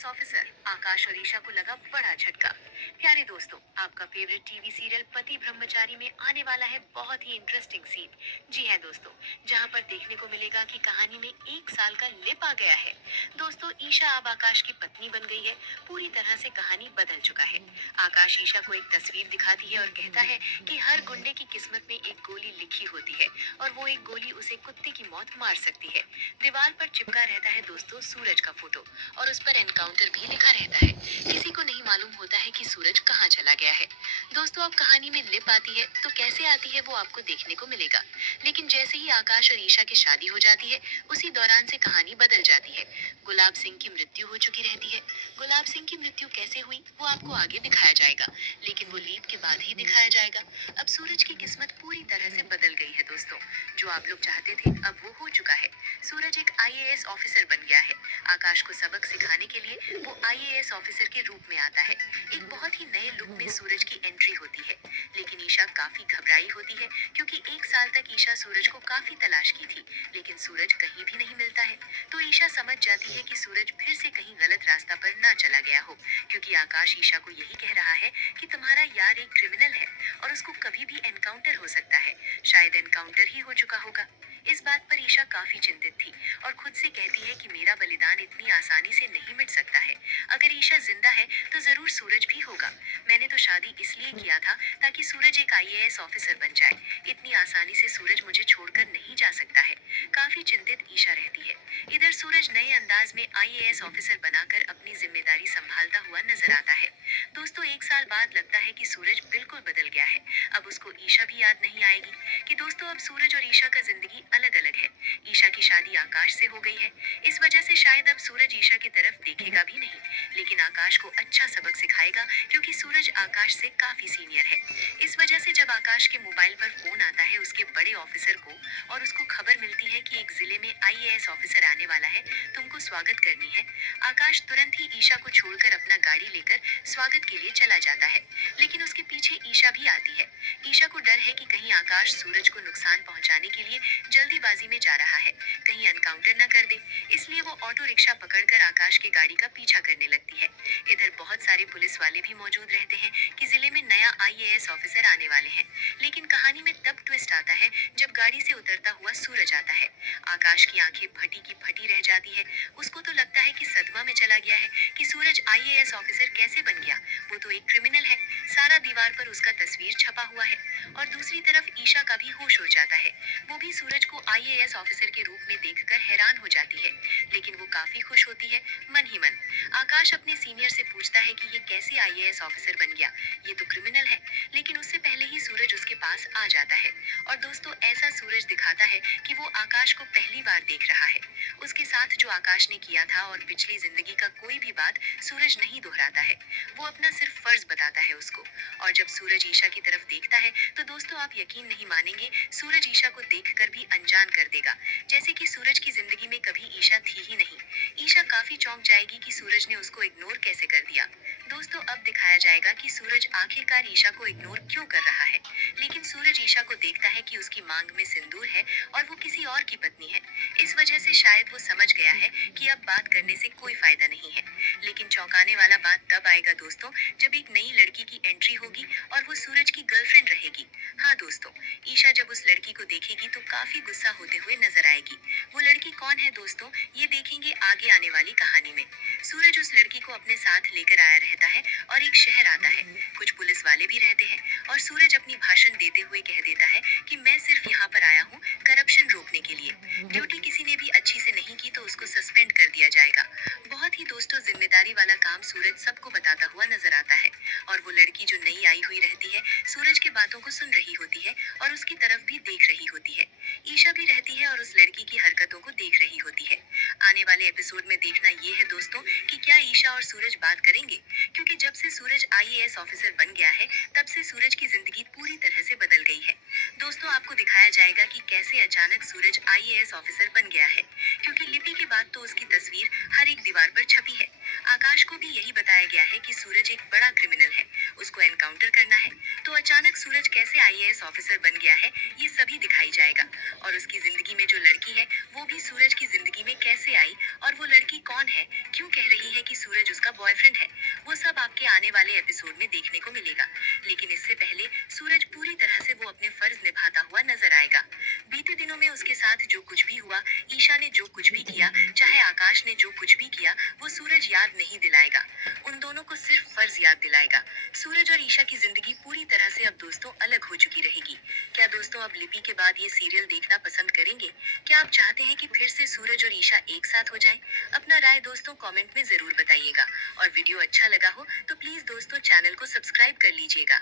IAS officer आकाश और ईशा को लगा बड़ा झटका। प्यारे दोस्तों, आपका फेवरेट टीवी सीरियल पति ब्रह्मचारी में आने वाला है बहुत ही इंटरेस्टिंग सीन। जी है दोस्तों, जहां पर देखने को मिलेगा कि कहानी में 1 साल का लिप आ गया है। दोस्तों, ईशा अब आकाश की पत्नी बन गई है। पूरी तरह से कहानी बदल चुका है। आकाश ईशा को एक तस्वीर दिखाती है और कहता है कि हर गुंडे की किस्मत में एक गोली लिखी होती है और वो एक गोली उसे कुत्ते की मौत मार सकती है। दीवार पर चिपका रहता है दोस्तों सूरज का फोटो और उस पर एनकाउंटर भी लिखा रहता है। किसी को नहीं मालूम होता है कि सूरज कहाँ चला गया है। दोस्तों, अब कहानी में लिप आती है तो कैसे आती है वो आपको देखने को मिलेगा। लेकिन जैसे ही आकाश और ईशा की शादी हो जाती है, उसी दौरान से कहानी बदल जाती है। गुलाब सिंह की मृत्यु हो चुकी रहती है। गुलाब सिंह की मृत्यु कैसे हुई वो आपको आगे दिखाया जाएगा, लेकिन वो लीप के बाद ही दिखाया जाएगा। अब सूरज की किस्मत पूरी तरह से बदल गई है दोस्तों। जो आप लोग चाहते थे अब वो हो चुका है। सूरज एक आईएएस ऑफिसर बन गया है। आकाश को सबक सिखाने के लिए वो आईएएस ऑफिसर के रूप में आता है। एक बहुत ही नए लुक में सूरज की एंट्री होती है। लेकिन ईशा काफी घबराई होती है क्योंकि 1 साल तक ईशा सूरज को काफी तलाश की थी, लेकिन सूरज कहीं भी नहीं मिलता है। तो ईशा समझ जाती है कि सूरज फिर से कहीं गलत रास्ता पर ना चला गया हो, क्योंकि आकाश ईशा को यही कह रहा है कि तुम्हारा यार एक क्रिमिनल है और उसको कभी भी एनकाउंटर हो सकता है। शायद एनकाउंटर ही हो चुका होगा। इस बात पर ईशा काफी चिंतित थी और खुद से कहती है कि मेरा बलिदान इतनी आसानी से नहीं मिट सकता है। अगर ईशा जिंदा है तो जरूर सूरज भी होगा। मैंने तो शादी इसलिए किया था ताकि सूरज एक आईएएस ऑफिसर बन जाए। इतनी आसानी से सूरज मुझे छोड़कर नहीं जा सकता है। काफी चिंतित ईशा रहती है। इधर सूरज नए अंदाज में आईएएस ऑफिसर बनाकर अपनी जिम्मेदारी संभालता हुआ नजर आता है। दोस्तों, 1 साल बाद लगता है कि सूरज बिल्कुल बदल गया है। अब उसको ईशा भी याद नहीं आएगी कि दोस्तों अब सूरज और ईशा का जिंदगी अलग अलग है। ईशा की शादी आकाश से हो गई है। इस वजह से शायद अब सूरज ईशा की तरफ देखेगा भी नहीं, लेकिन आकाश को अच्छा सबक सिखाएगा क्योंकि सूरज आकाश से काफी सीनियर है। इस वजह से जब आकाश के मोबाइल पर फोन आता है उसके बड़े ऑफिसर को और उसको खबर मिलती है कि एक जिले में आईएएस ऑफिसर आने वाला है, तुमको स्वागत करनी है, आकाश तुरंत ही ईशा को छोड़कर अपना गाड़ी लेकर स्वागत के लिए चला जाता है। लेकिन उसके पीछे ईशा भी आती है। ईशा को डर है कि कहीं आकाश सूरज को नुकसान पहुंचाने के लिए जल्दीबाजी में जा रहा है, कहीं एनकाउंटर न कर दे। इसलिए वो ऑटो रिक्शा पकड़कर आकाश की गाड़ी का पीछा करने लगती है। इधर बहुत सारे पुलिस वाले भी मौजूद रहते हैं कि जिले में नया आईएएस ऑफिसर आने वाले हैं। लेकिन कहानी में तब ट्विस्ट आता है जब गाड़ी से उतरता हुआ सूरज आता है। आकाश की आंखें फटी की फटी रह जाती है। उसको तो लगता है कि सदमा में चला गया है कि सूरज आईएएस ऑफिसर कैसे बन गया। वो तो एक क्रिमिनल है। सारा दीवार पर उसका तस्वीर छपा हुआ है। और दूसरी तरफ ईशा का भी होश उड़ जाता है। वो भी सूरज को आईएएस ऑफिसर के रूप में देखकर हैरान हो जाती है, लेकिन वो काफी खुश होती है मन ही मन। आकाश अपने सीनियर से पूछता है कि ये कैसे आईएएस ऑफिसर बन गया, ये तो क्रिमिनल है। लेकिन उससे पहले ही सूरज उसके पास आ जाता है। और दोस्तों, ऐसा सूरज दिखाता है कि वो आकाश को पहली बार देख रहा है। उसके साथ जो आकाश ने किया था और पिछली जिंदगी का कोई भी बात सूरज नहीं दोहराता है। वो अपना सिर्फ फर्ज बताता है उसको। और जब सूरज ईशा की तरफ देखता है तो दोस्तों आप यकीन नहीं मानेंगे, सूरज ईशा को देखकर भी अनजान कर देगा, जैसे कि सूरज की जिंदगी में कभी ईशा थी ही नहीं। ईशा काफी चौंक जाएगी कि सूरज ने उसको इग्नोर कैसे कर दिया। दोस्तों, अब दिखाया जाएगा कि सूरज आखिरकार ईशा को इग्नोर क्यों कर रहा है। लेकिन सूरज ईशा को देखता है कि उसकी मांग में सिंदूर है और वो किसी और की पत्नी है। इस वजह से शायद वो समझ गया है कि अब बात करने से कोई फायदा नहीं है। लेकिन चौंकाने वाला बात तब आएगा दोस्तों, जब एक नई लड़की की एंट्री होगी और वो सूरज की गर्लफ्रेंड रहेगी। हाँ दोस्तों, ईशा जब उस लड़की को देखेगी तो काफी गुस्सा होते हुए नजर आएगी। वो लड़की कौन है दोस्तों, ये देखेंगे आगे आने वाली कहानी में। सूरज उस लड़की को अपने साथ लेकर आया रहता है और एक शहर आता है। कुछ पुलिस वाले भी रहते हैं और सूरज अपनी भाषण देते हुए कह देता है कि मैं सिर्फ यहाँ पर आया हूँ करप्शन रोकने के लिए। ड्यूटी किसी ने भी अच्छी से नहीं की तो उसको सस्पेंड कर दिया जाएगा। बहुत ही दोस्तों जिम्मेदारी वाला काम सूरज सबको बताता हुआ नजर आता है। और वो लड़की जो नई आई हुई रहती है सूरज की बातों को सुन रही होती है और उसकी तरफ भी देख रही होती है। ईशा भी रहती है और उस लड़की की हरकतों को देख रही होती है। आने वाले एपिसोड में देखना ये है दोस्तों कि क्या ईशा और सूरज बात करेंगे, क्योंकि जब से सूरज आईएएस ऑफिसर बन गया है तब से सूरज की जिंदगी पूरी तरह से बदल गई है। दोस्तों, आपको दिखाया जाएगा कि कैसे अचानक सूरज आईएएस ऑफिसर बन गया है, क्योंकि लिपि के बाद तो उसकी तस्वीर हर एक दीवार पर छपी है। आकाश को भी यही बताया गया है कि सूरज एक बड़ा क्रिमिनल है, उसको एनकाउंटर करना है। तो तो अचानक सूरज कैसे आईएएस ऑफिसर बन गया है, ये सभी दिखाई जाएगा। और उसकी जिंदगी में जो लड़की है, वो भी सूरज की जिंदगी में कैसे आई, और वो लड़की कौन है, क्यों कह रही है कि सूरज उसका बॉयफ्रेंड है, वो सब आपके आने वाले एपिसोड में देखने को मिलेगा। लेकिन इससे पहले सूरज पूरी तरह से वो अपने फर्ज निभाता हुआ नजर आएगा। बीते दिनों में उसके साथ जो कुछ भी हुआ, ईशा ने जो कुछ भी किया, चाहे आकाश ने जो कुछ भी किया, वो सूरज याद नहीं दिलाएगा। उन दोनों को सिर्फ फर्ज याद दिलाएगा। सूरज और ईशा की जिंदगी पूरी तरह से अब दोस्तों अलग हो चुकी रहेगी। क्या दोस्तों अब लिपि के बाद ये सीरियल देखना पसंद करेंगे? क्या आप चाहते हैं कि फिर से सूरज और ईशा एक साथ हो जाएं? अपना राय दोस्तों कमेंट में जरूर बताइएगा। और वीडियो अच्छा लगा हो तो प्लीज दोस्तों चैनल को सब्सक्राइब कर लीजिएगा।